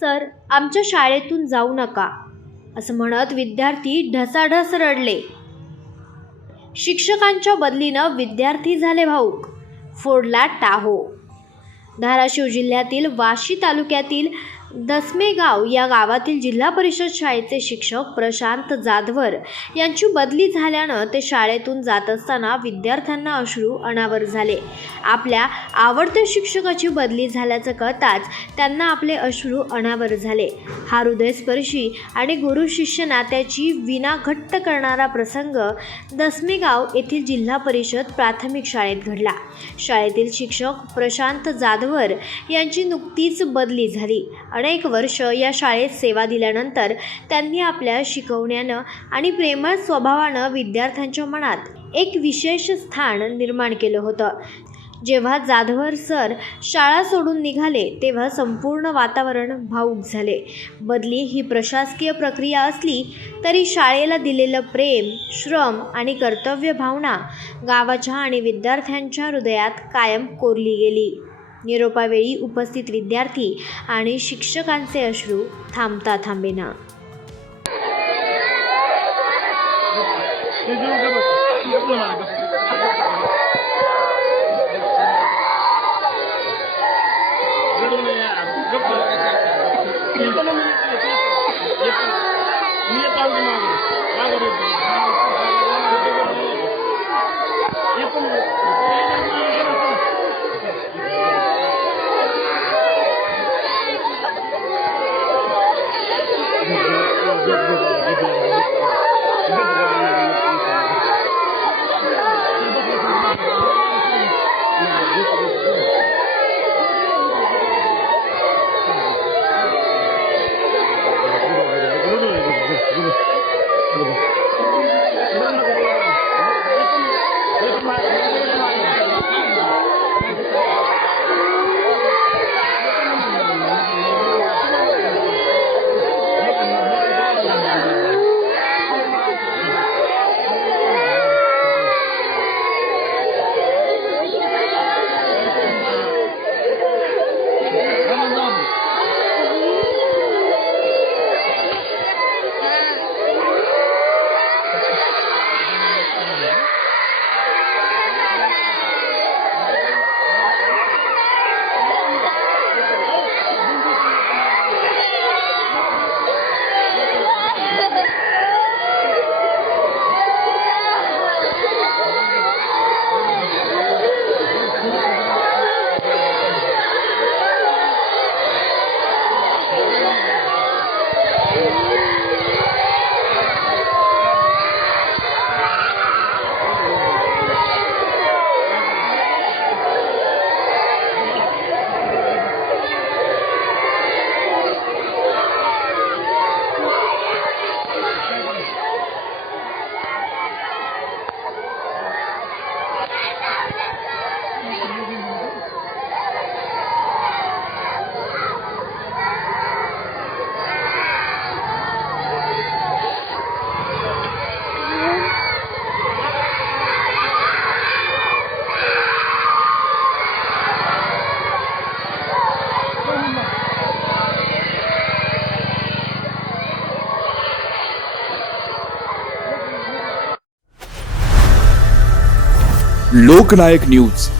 Sir आमच्या शाळेतून जाऊ नका असं म्हणत विद्यार्थी ढसाढस रडले. शिक्षकांच्या बदलीनं विद्यार्थी झाले भाऊक फोडला टाहो. धाराशिव जिल्ह्यातील वाशी तालुक्यातील दसमेगाव या गावातील जिल्हा परिषद शाळेचे शिक्षक प्रशांत जाधवर यांची बदली झाल्यानं ते शाळेतून जात असताना विद्यार्थ्यांना अश्रू अनावर झाले. आपल्या आवडत्या शिक्षकाची बदली झाल्याचं कळताच त्यांना आपले अश्रू अनावर झाले. हा हृदयस्पर्शी आणि गुरु शिष्य नात्याची विना घट्ट करणारा प्रसंग दसमेगाव येथील जिल्हा परिषद प्राथमिक शाळेत घडला. शाळेतील शिक्षक प्रशांत जाधवर यांची नुकतीच बदली झाली. अनेक वर्ष या शाळेत सेवा दिल्यानंतर त्यांनी आपल्या शिकवण्यानं आणि प्रेमळ स्वभावानं विद्यार्थ्यांच्या मनात एक विशेष स्थान निर्माण केलं होतं. जेव्हा जाधवर सर शाळा सोडून निघाले तेव्हा संपूर्ण वातावरण भाऊक झाले. बदली ही प्रशासकीय प्रक्रिया असली तरी शाळेला दिलेलं प्रेम श्रम आणि कर्तव्य भावना गावाच्या आणि विद्यार्थ्यांच्या हृदयात कायम कोरली गेली. निरोपावेळी उपस्थित विद्यार्थी आणि शिक्षकांचे अश्रू थांबता थांबेना. लोकनायक न्यूज.